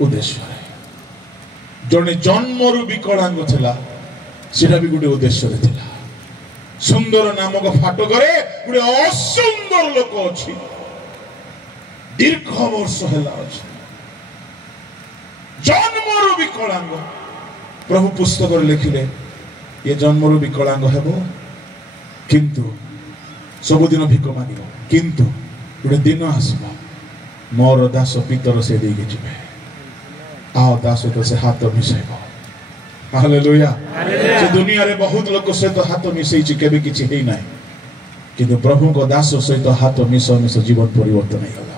उद्देश्य जड़े जन्मरू विकलांग थिला सेटा भी गोटे उद्देश्य थिला सुंदर नामक फाटकरे गोटे असुंदर लोक अछि दीर्घ वर्ष हैला अछि जन्मरू विकलांग प्रभु पुस्तक लिखिले ये जन्मरू विकलांग हेबो किंतु सबुदिन भिक मांगिबो किंतु गोटे दिन आसबो मोर दास पितर से देके जिबे आओ दास तो से हाथ मिसाइबो हालेलुया से दुनिया रे बहुत लोक से तो हाथ मिसई छि केबे किछि हेई नाही किंतु प्रभु को दास सहित हाथ मिस मिस जीवन परिवर्तन हे गला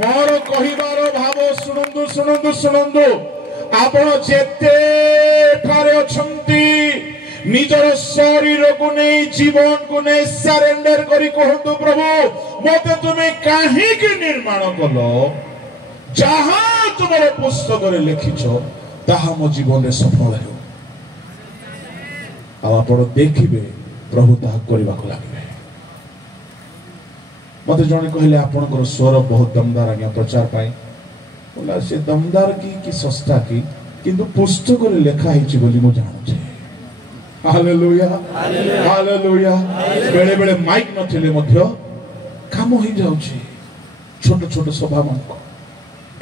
मोर कहिबार भाव सुनंदु सुनंदु सुनंदु आपण जेते ठारे अछंती निजर शरीर को नहीं जीवन को नहीं सरेंडर करी कहतु प्रभु मते तुमे काहे के निर्माण कलो जहां तुम्हारे पुस्तक रे लिखिछो ताहा मो जीवन रे सफल हो आ आपण देखिबे प्रभु ताहा करबा को लागिबे मते जने कहले आपनकर स्वर बहुत दमदार आज्ञा प्रचार पाई बोला से दमदार की सस्ता की किंतु पुस्तक रे लिखा हिची बोली मो जानु छे हालेलुया हालेलुया बेले बेले माइक नथिले मध्य काम हो जाउची छोट छोट सभा मन को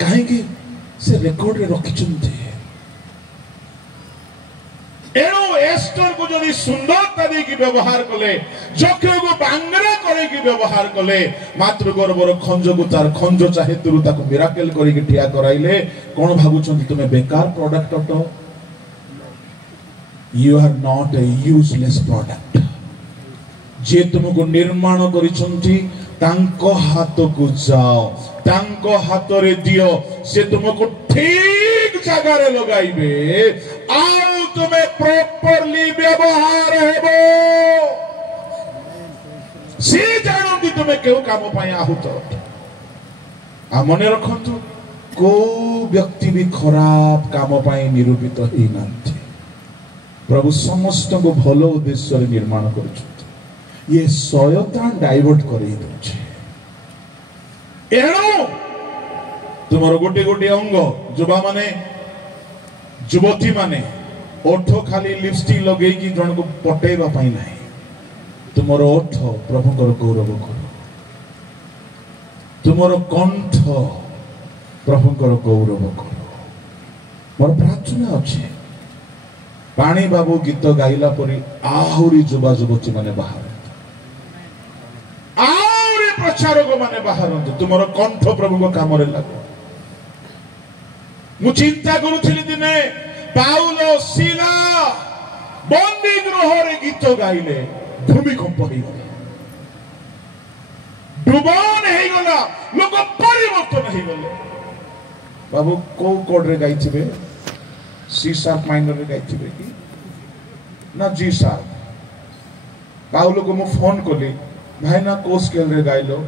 काहे कि से रिकॉर्ड रे रखिचंती एनो एस्टर को जदी सुंदरता दे की व्यवहार कले जखे को बांगरा करे की व्यवहार कले मातृ गर्भर खंज को तार खंज चाहे तुरु ताको मिराकल करी के ठिया कराइले कोन भाबुचंती तुमे बेकार प्रोडक्ट अटो You are not a useless product. जे तुमको निर्माण करिसंती तांको हाथ को जाओ तांको हाथ रे दियो से तुमको ठीक जगह रे लगाइबे आउ तुमे प्रॉपर्ली व्यवहार हेबो से जानो कि तुमे केउ काम पाई आहुत आ मने रखंतु को व्यक्ति भी खराब काम पाई निरूपित हेई नांती प्रभु समस्त को भलो उद्देश्य रे निर्माण करूछथि ये शयतान डाइवर्ट करै दउछे एनो तुमरो गोटे गोटे अंग जुबा माने युवती माने ओठ खाली लिपस्टिक लगेई की जन को पटेबा पाई नाही तुमरो ओठ प्रभु को गौरव करो तुमरो कंठ प्रभु को गौरव करो मोर प्रार्थना अछि पानी बाबू गीत गाइला परी आहुरी युवा युवती माने बाहर आहुरी प्रचारक माने बाहर तुमर कंठ प्रभु को काम रे लागो मु चिंता करूथिली दिने पाउलो सीला बंदी गृह रे गीत गाइले भूमिकंप हो गला डुबन हे गला लोक परिवर्तन हे गले बाबू को कोड रे गाइथिबे सी शार्प माइनर रे गाइथिबे की ना जी शार्प पाउलो को मु फोन कोली भाई ना को स्केल रे गाइलो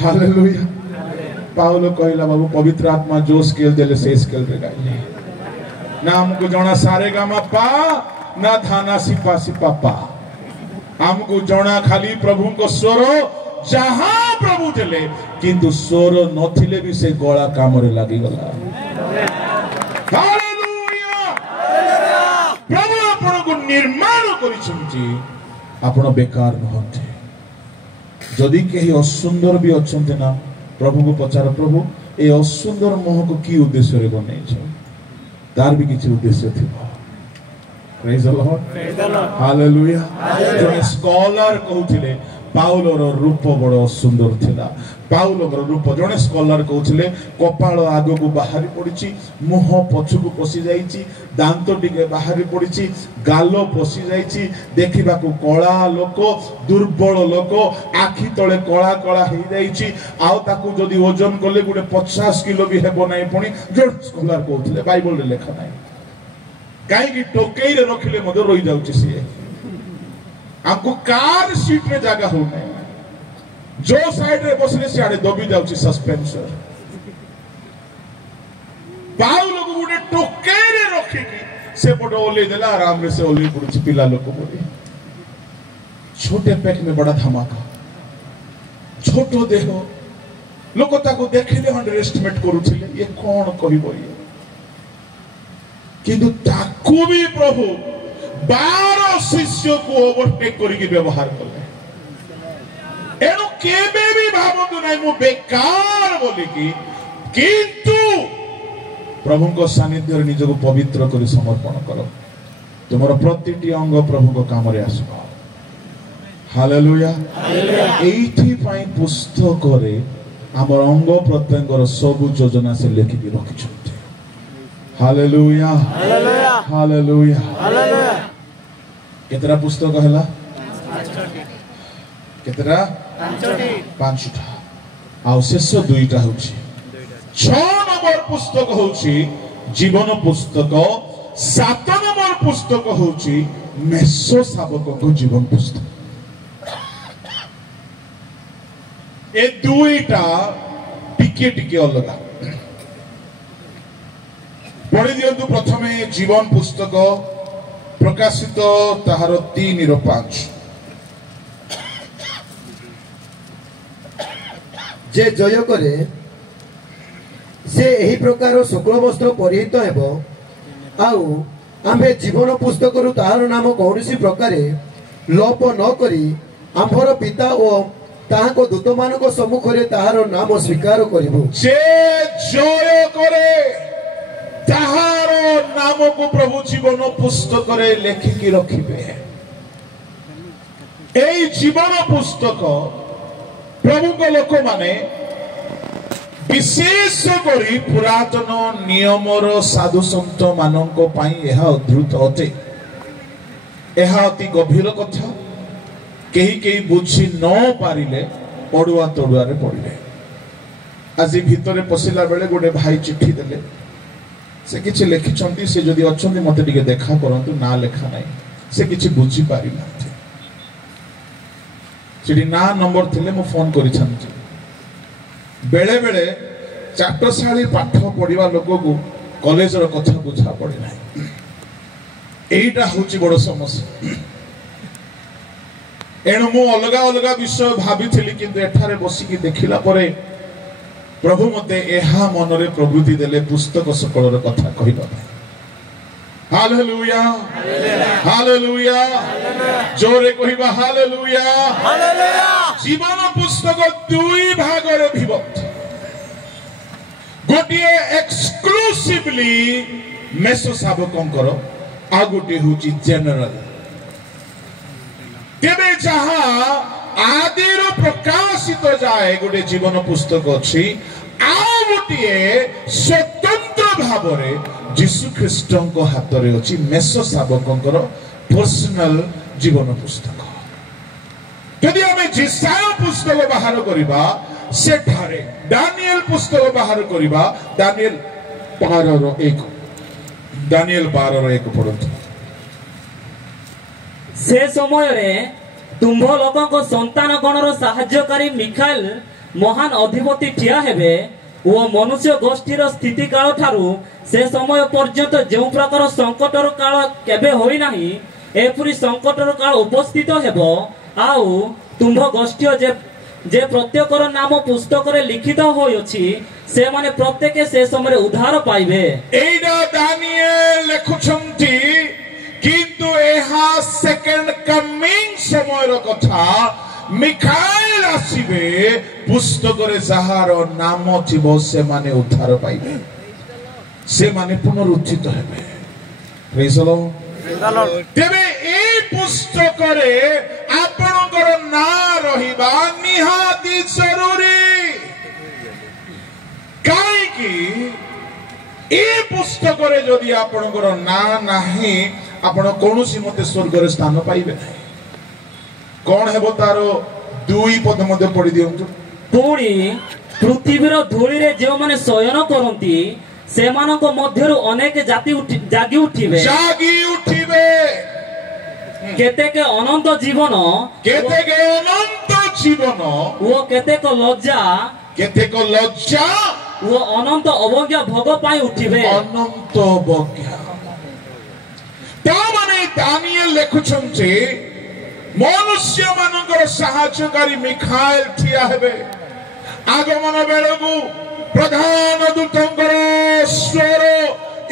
हालेलुया पाउलो कहला बाबू पवित्र आत्मा जो स्केल देले से स्केल रे गाइले ना हमको जणा सारे गामा पा ना थाना सिपा सिपा पा हमको जणा खाली प्रभु को स्वर जहां प्रभु देले किंतु स्वर नथिले भी से गळा काम रे लागि गला प्रभु आपण को निर्माण करिसंती आपण बेकार नहंते जदि केही असुंदर भी अछंते ना प्रभु को पचार प्रभु ए असुंदर मोह को की उद्देश्य रे बनै छ तार भी किछि उद्देश्य थिबा प्रेज द लॉर्ड हालेलुया जने स्कॉलर कहउथिले पाउलोर रूप बड़ सुंदर थिला पाउलोर रूप जने स्कॉलर कहउथिले कपाळ आगो को बाहरी पड़िछि मुह पछु को पसी जाईछि दांत टिके बाहरी पड़िछि गालो पसी जाईछि देखिबा को कळा लोक दुर्बल लोक आखि तळे कळा कळा हे जाईछि आउ ताकू जदी ओजन करले गुडे 50 किलो भी हेबो नाही पुनी जो स्कॉलर कहउथिले बाइबल रे लेखा नाही काहे कि टोकेई रे रखिले मदो रोई जाउछि से हमको कार सीट रे जगह हो नहीं जो साइड रे बसले सियाडे दबी जाउछि सस्पेंसर पाउलो को गुडे टोकेई रे रखि कि से पट ओले देला आराम रे से ओले पड़ुछि पिला लोक बोली छोटे पेट में बड़ा धमाका छोटो देह लोक ताको देखिले अंडरएस्टिमेट करुथिले ये कौन कहबो ये किंतु ताकू भी प्रभु 12 शिष्य को ओवरटेक करके व्यवहार कले एनु केबे भी भाबंतु नै मु बेकार बोली की किंतु प्रभु को सानिध्य निज को पवित्र कर समर्पण करो तुमर प्रतिटी अंग प्रभु को काम रे आसबो हालेलुया एथि पई पुस्तक रे हमर अंग प्रत्यंगर सब योजना से लिखि रखि छथि हालेलुया हालेलुया हालेलुया हालेलुया केतरा पुस्तक हला केतरा पांचटा आ शेष दुईटा होछि 6 नंबर पुस्तक होछि जीवन पुस्तक 7 नंबर पुस्तक होछि मेसो शावक को जीवन पुस्तक ए दुईटा टिके टिके अलग पढ़ी दियंतु प्रथमे जीवन पुस्तक प्रकाशित ताहार 3:5 जे जय करे से एही प्रकार शुक्ल वस्त्र परिहित हेबो आउ आम्भे जीवन पुस्तक रु ताहार नाम कौनसी प्रकारे लोप न करी आम्भर पिता ओ ताहाको दूत मानको सम्मुख रे ताहार नाम स्वीकार करिबो जे जय करे ताहार नाम को प्रभु जीवन पुस्तक रे लेखिकी रखिबे एई जीवन पुस्तक प्रभु को लोक माने विशेष करी पुरातन नियमर साधु संत माननको पई एहा अद्भुत अटे एहा अति गभीर कथा केही केही बुझी न पारिले पड़ुआ तड़ुआ रे पड़िले आज भितरे पसिला बेले गोटे भाई चिट्ठी देले से किछि लेखि छंती से जदी अछंती मते टिके देखा करंतु ना लेखा नाही से किछि बुझी पारि नाथि चिडी ना नंबर थिले मो फोन करि छंती बेले बेले चाटशाली पाठ पढ़िबा लोक को कॉलेज रो कथा बुझा पड़े नाही एटा होची बड़ समस्या एणु मु अलगा अलगा विषय भाभी थिली किंतु एठारे बसी की देखिला परे प्रभु मते एहा मनरे प्रवृत्ति देले पुस्तक सकलर कथा कहिबा हालेलुया हालेलुया जोरे कहिबा हालेलुया हालेलुया जीवन पुस्तक दुई भाग रे विभक्त गोटिए एक्सक्लूसिवली मेसो शावकंकर आ गोटे होची जनरल तेबे जहा आदिर प्रकाशित जाए गोटे जीवन पुस्तक अछि आ गोटे स्वतंत्र भावरे यीशु ख्रीष्टन को हाथ रे अछि मेसो शावकंकर पर्सनल जीवन पुस्तक यदि हमें जिसाय पुस्तक बाहर करिबा सेठारे दानिएल पुस्तक बाहर करिबा दानिएल 12:1 दानिएल 12:1 पढନ୍ତୁ से समय रे तुम्भ लोकों को संतान गणर साहाय्यकारी मिखाएल महान अधिपति ठिया हेबे ओ मनुष्य गोष्ठीर स्थिति काल ठारू से समय पर्यंत जो प्रकार संकटर काल केबे होई नाही एपुरी संकटर काल उपस्थित हेबो आउ तुम्भ गोष्ठी जे प्रत्येकर नाम पुस्तक रे लिखित होई अछि से माने प्रत्येक से समय उद्धार पाइबे एडा दानिएल लेखुछंती किंतु एहा सेकंड कमिंग समय रो कथा मिखाएल आसीबे पुस्तक रे जहार नाम थिबो से माने उद्धार पाइबे से माने पुनरुत्थित हेबे प्रेज द लॉर्ड तेबे ए पुस्तक रे आपनकर ना रहिबा निहाती जरूरी काई की ए पुस्तक रे जदी आपनकर ना नाही आपण कोनोसी मते स्वर्ग रे स्थान पाइबे नाही कोन हेबो तारो दुई पद मध्ये पढि दियंतु पुणी पृथ्वीर धूली रे जो माने शयन करंती से मानको मध्यरु अनेक जाति जागी उठिबे केतेक अनंत जीवन वो केतेक लज्जा वो अनंत अवज्ञा भोग पाई उठिबे अनंत अवज्ञा ता माने दानिएल लेखुछंती मनुष्य मानकर साहाय्यकारी मिखाएल ठिया हेबे आगमन बेलू प्रधान दूतंकर स्वर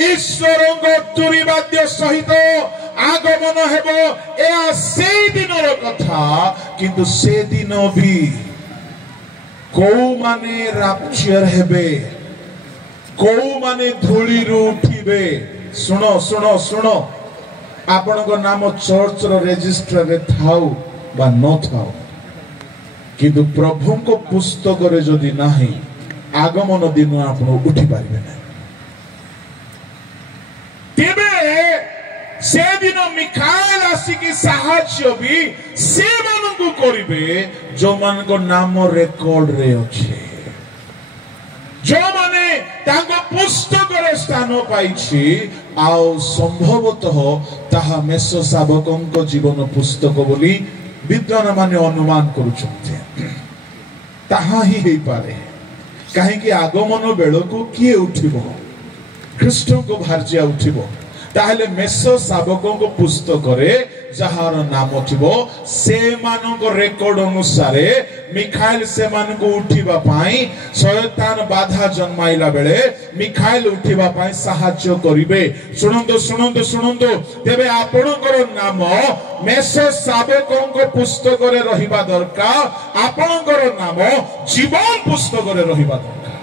ईश्वर तुरी वाद्य सहित आगमन हेब या से दिन कथा किंतु से दिन भी कौ माने राप्चर हेबे कौ माने धूली उठिबे सुनो सुनो सुनो आपण को नाम चर्च रो रजिस्टर रे थाउ बा न थाउ किंतु प्रभु को पुस्तक रे जदि नाही आगमन दिन आपण उठी पारिबे ना तेबे से दिन मिखाएल आसिकी साहाय्य भी से मान को करिबे जो मान को नाम रेकॉर्ड रे अछि जो माने तांको पुस्तक रे स्थान पाइछि आउ संभवतः ताहा मेष शावकंक जीवन पुस्तक बोली विद्वान माने अनुमान करूछन्ते ताहा ही हेई पारे काहे कि आगमन बेलो को किए उठिबो ख्रीष्ट को भारजिया उठिबो ताहले मेष शावकंक पुस्तक रे जहार नाम थिबो से मानक रेकॉर्ड अनुसारे मिखाइल से मानक उठिबा पाई शयतान बाधा जन्माइला बेले मिखाइल उठिबा पाई सहाय्य करिवे सुनंदो सुनंदो सुनंदो तेबे आपणकर नाम मेष शावकंक पुस्तक रे रहिबा दरकार आपणकर नाम जीवन पुस्तक रे रहिबा दरकार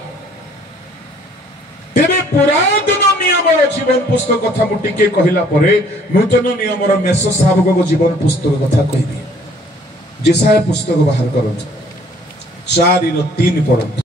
तेबे पुरातन नियमर जीवन पुस्तक कथा मु टिके कहिला परे नूतन नियमर मेष शावक जीवन पुस्तक कथा कहबी जेसाया पुस्तक बाहर करत 4:3 पढ़त।